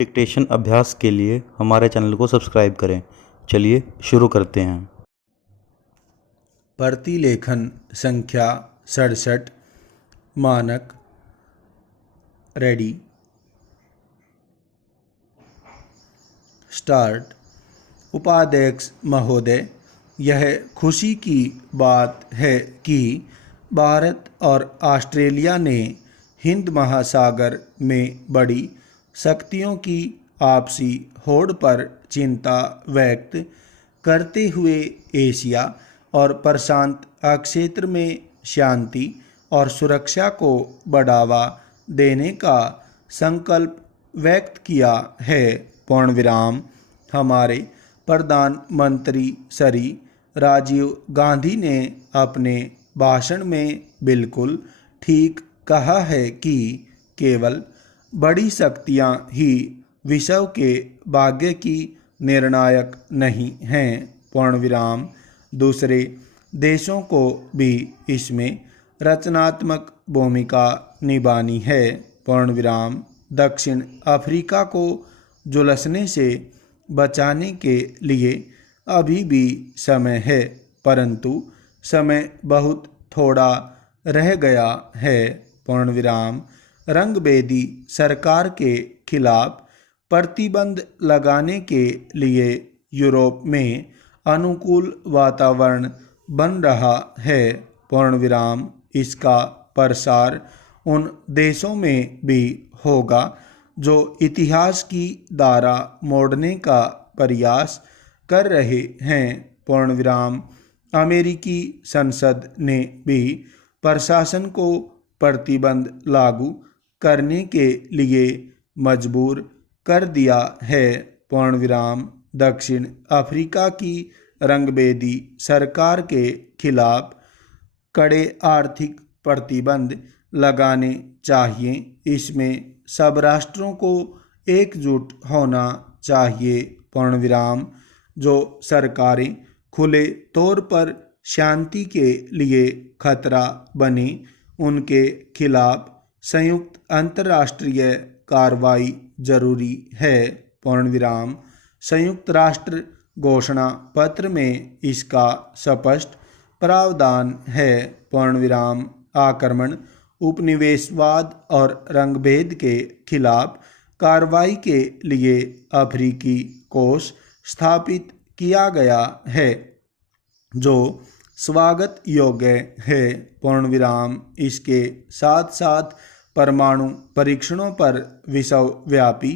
Dictation अभ्यास के लिए हमारे चैनल को सब्सक्राइब करें। चलिए शुरू करते हैं। प्रतिलेखन संख्या 67 मानक रेडी स्टार्ट। उपाध्यक्ष महोदय, यह खुशी की बात है कि भारत और ऑस्ट्रेलिया ने हिंद महासागर में बड़ी शक्तियों की आपसी होड़ पर चिंता व्यक्त करते हुए एशिया और प्रशांत क्षेत्र में शांति और सुरक्षा को बढ़ावा देने का संकल्प व्यक्त किया है। पूर्ण विराम। हमारे प्रधानमंत्री श्री राजीव गांधी ने अपने भाषण में बिल्कुल ठीक कहा है कि केवल बड़ी शक्तियां ही विश्व के भाग्य की निर्णायक नहीं हैं। पूर्ण विराम। दूसरे देशों को भी इसमें रचनात्मक भूमिका निभानी है। पूर्ण विराम। दक्षिण अफ्रीका को झुलसने से बचाने के लिए अभी भी समय है, परंतु समय बहुत थोड़ा रह गया है। पूर्ण विराम। रंगभेदी सरकार के खिलाफ प्रतिबंध लगाने के लिए यूरोप में अनुकूल वातावरण बन रहा है। पूर्ण विराम। इसका प्रसार उन देशों में भी होगा जो इतिहास की धारा मोड़ने का प्रयास कर रहे हैं। पूर्ण विराम। अमेरिकी संसद ने भी प्रशासन को प्रतिबंध लागू करने के लिए मजबूर कर दिया है। पूर्ण विराम। दक्षिण अफ्रीका की रंगभेदी सरकार के खिलाफ कड़े आर्थिक प्रतिबंध लगाने चाहिए। इसमें सब राष्ट्रों को एकजुट होना चाहिए। पूर्ण विराम। जो सरकारें खुले तौर पर शांति के लिए खतरा बने उनके खिलाफ संयुक्त अंतर्राष्ट्रीय कार्रवाई जरूरी है। पूर्ण विराम। संयुक्त राष्ट्र घोषणा पत्र में इसका स्पष्ट प्रावधान है। पूर्ण विराम। आक्रमण, उपनिवेशवाद और रंगभेद के खिलाफ कार्रवाई के लिए अफ्रीकी कोष स्थापित किया गया है, जो स्वागत योग्य है। पूर्ण विराम। इसके साथ साथ परमाणु परीक्षणों पर विश्वव्यापी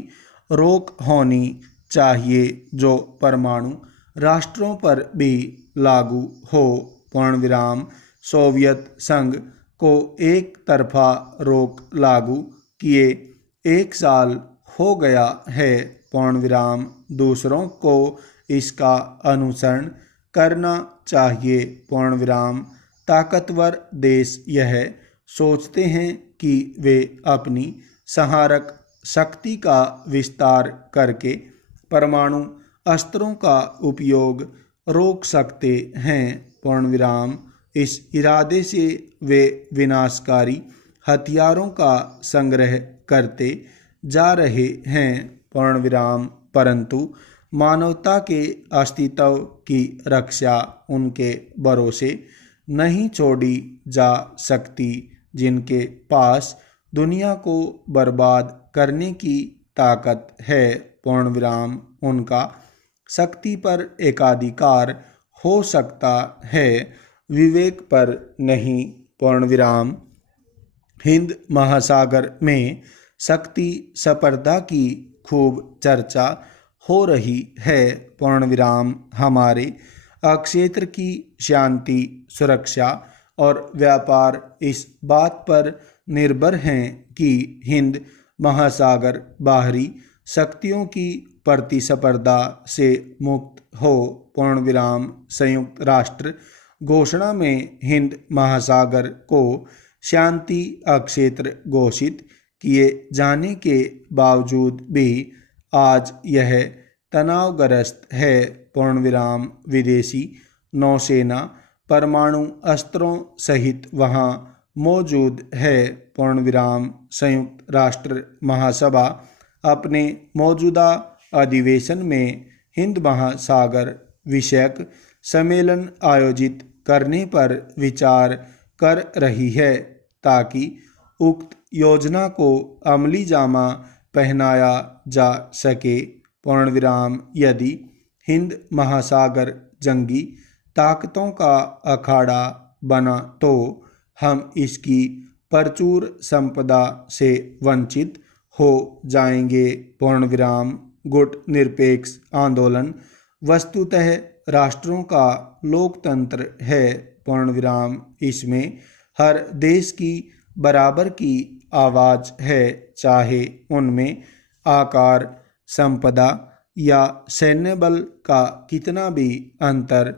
रोक होनी चाहिए, जो परमाणु राष्ट्रों पर भी लागू हो। पूर्ण विराम। सोवियत संघ को एक तरफा रोक लागू किए 1 साल हो गया है। पूर्ण विराम। दूसरों को इसका अनुसरण करना चाहिए। पूर्ण विराम। ताकतवर देश यह सोचते हैं कि वे अपनी संहारक शक्ति का विस्तार करके परमाणु अस्त्रों का उपयोग रोक सकते हैं। पूर्ण विराम। इस इरादे से वे विनाशकारी हथियारों का संग्रह करते जा रहे हैं। पूर्ण विराम। परंतु मानवता के अस्तित्व की रक्षा उनके भरोसे नहीं छोड़ी जा सकती जिनके पास दुनिया को बर्बाद करने की ताकत है। पूर्ण विराम। उनका शक्ति पर एकाधिकार हो सकता है, विवेक पर नहीं। पूर्ण विराम। हिंद महासागर में शक्ति स्पर्धा की खूब चर्चा हो रही है। पूर्ण विराम। हमारे क्षेत्र की शांति, सुरक्षा और व्यापार इस बात पर निर्भर हैं कि हिंद महासागर बाहरी शक्तियों की प्रतिस्पर्धा से मुक्त हो। पूर्ण विराम। संयुक्त राष्ट्र घोषणा में हिंद महासागर को शांति क्षेत्र घोषित किए जाने के बावजूद भी आज यह तनावग्रस्त है। पूर्ण विराम। विदेशी नौसेना परमाणु अस्त्रों सहित वहाँ मौजूद है। पूर्ण विराम। संयुक्त राष्ट्र महासभा अपने मौजूदा अधिवेशन में हिंद महासागर विषयक सम्मेलन आयोजित करने पर विचार कर रही है ताकि उक्त योजना को अमली जामा पहनाया जा सके। पूर्णविराम यदि हिंद महासागर जंगी ताकतों का अखाड़ा बना तो हम इसकी प्रचुर संपदा से वंचित हो जाएंगे। पूर्णविराम गुट निरपेक्ष आंदोलन वस्तुतः राष्ट्रों का लोकतंत्र है। पूर्णविराम इसमें हर देश की बराबर की आवाज़ है, चाहे उनमें आकार, संपदा या सैन्य बल का कितना भी अंतर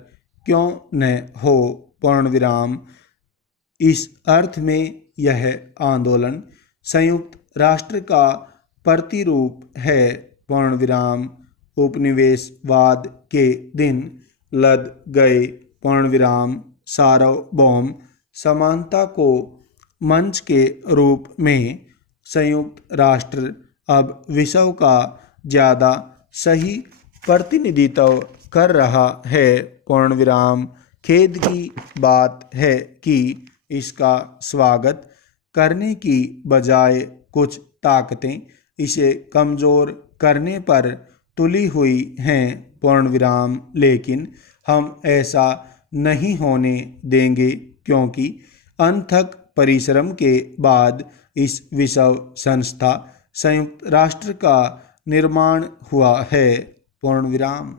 क्यों न हो। पूर्णविराम इस अर्थ में यह आंदोलन संयुक्त राष्ट्र का प्रतिरूप है। पूर्णविराम उपनिवेशवाद के दिन लद गए। पूर्णविराम सार्वभौम समानता को मंच के रूप में संयुक्त राष्ट्र अब विश्व का ज़्यादा सही प्रतिनिधित्व कर रहा है। पूर्णविराम खेद की बात है कि इसका स्वागत करने की बजाय कुछ ताकतें इसे कमज़ोर करने पर तुली हुई हैं। पूर्णविराम लेकिन हम ऐसा नहीं होने देंगे क्योंकि अनथक परिश्रम के बाद इस विश्व संस्था संयुक्त राष्ट्र का निर्माण हुआ है। पूर्णविराम।